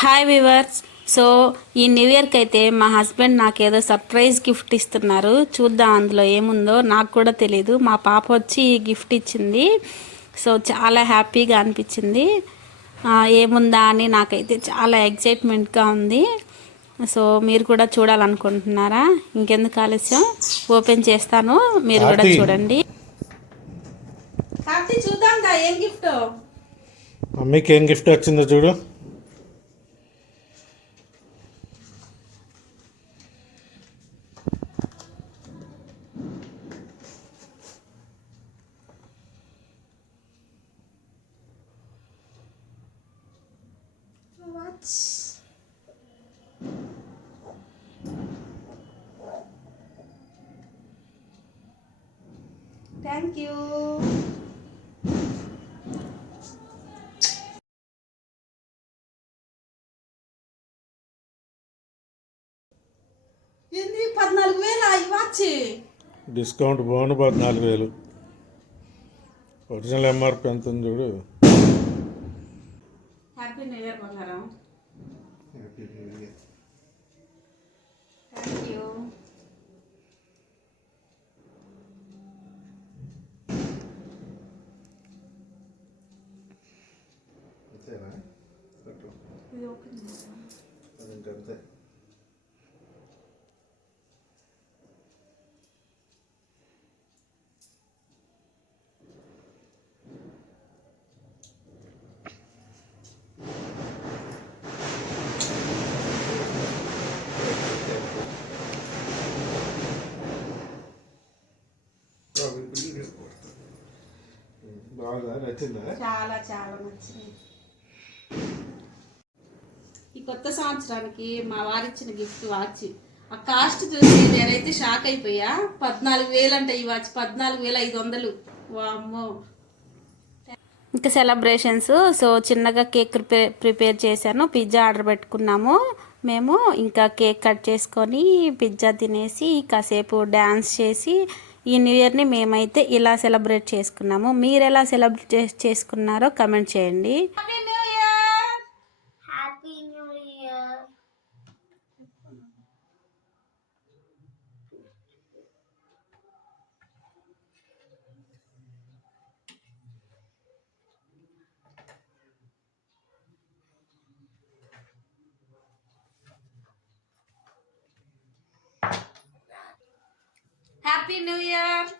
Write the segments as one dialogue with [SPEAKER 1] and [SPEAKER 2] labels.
[SPEAKER 1] Hi viewers so ఈ new ఇయర్కి అయితే మా హస్బెండ్ నాకు ఏదో సర్ప్రైజ్ గిఫ్ట్ ఇస్తున్నారు. చూద్దాం అందులో ఏముందో. నాకు కూడా తెలియదు మా పాప వచ్చి ఈ గిఫ్ట్ ఇచ్చింది. సో చాలా హ్యాపీగా అనిపించింది. ఏముందా అని నాకైతే చాలా ఎగ్జైట్మెంట్గా ఉంది. సో మీరు కూడా చూడాలనుకుంటున్నారా? ఇంకెందుకు ఆలస్యం? ఓపెన్ చేస్తాను. మీరు కూడా. చూడండి. చూద్దాం ఏం గిఫ్ట్
[SPEAKER 2] మమ్మీకి ఏం గిఫ్ట్ వచ్చిందో చూడు.
[SPEAKER 1] థ్యాంక్ యూ ఏంది? పద్నాలుగు వేలు? ఇవ్వచ్చు.
[SPEAKER 2] డిస్కౌంట్ బాగుంది పద్నాలుగు వేలు. ఒరిజినల్ ఎంఆర్పి ఎంత ఉంది చూడు.
[SPEAKER 1] హ్యాపీ న్యూ ఇయర్ బంగారం థ్యాంక్ యూ ఇది ఓపెన్ చేద్దాం.
[SPEAKER 2] అంతే బాగుందా? నచ్చిందా?
[SPEAKER 1] చాలా చాలా నచ్చింది. ఈ కొత్త సంవత్సరానికి మా వారిచ్చిన గిఫ్ట్ వాచ్ ఆ కాస్ట్ చూసి నేనైతే షాక్ అయిపోయా? పద్నాలుగు వేలు అంట ఈ వాచ్ పద్నాలుగు వేల ఐదు వందలు. వామ్మో. ఇంకా సెలబ్రేషన్స్ సో చిన్నగా కేక్ ప్రిపేర్ ప్రిపేర్ చేశాను. పిజ్జా ఆర్డర్ పెట్టుకున్నాము. మేము ఇంకా కేక్ కట్ చేసుకొని పిజ్జా తినేసి కాసేపు డ్యాన్స్ చేసి ఈ న్యూ ఇయర్ని మేమైతే ఇలా సెలబ్రేట్ చేసుకున్నాము. మీరు ఎలా సెలబ్రేట్ చేసుకున్నారో కమెంట్ చేయండి. Happy new year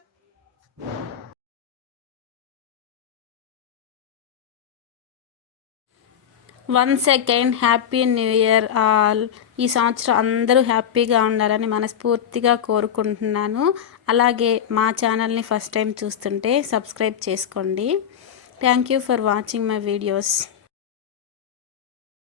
[SPEAKER 1] one second happy new year all ఈ సంవత్సరం అందరూ హ్యాపీగా ఉండాలని మనస్ఫూర్తిగా కోరుకుంటున్నాను. అలాగే మా ఛానల్ని ఫస్ట్ టైం చూస్తుంటే సబ్స్క్రైబ్ చేసుకోండి. Thank you for watching my videos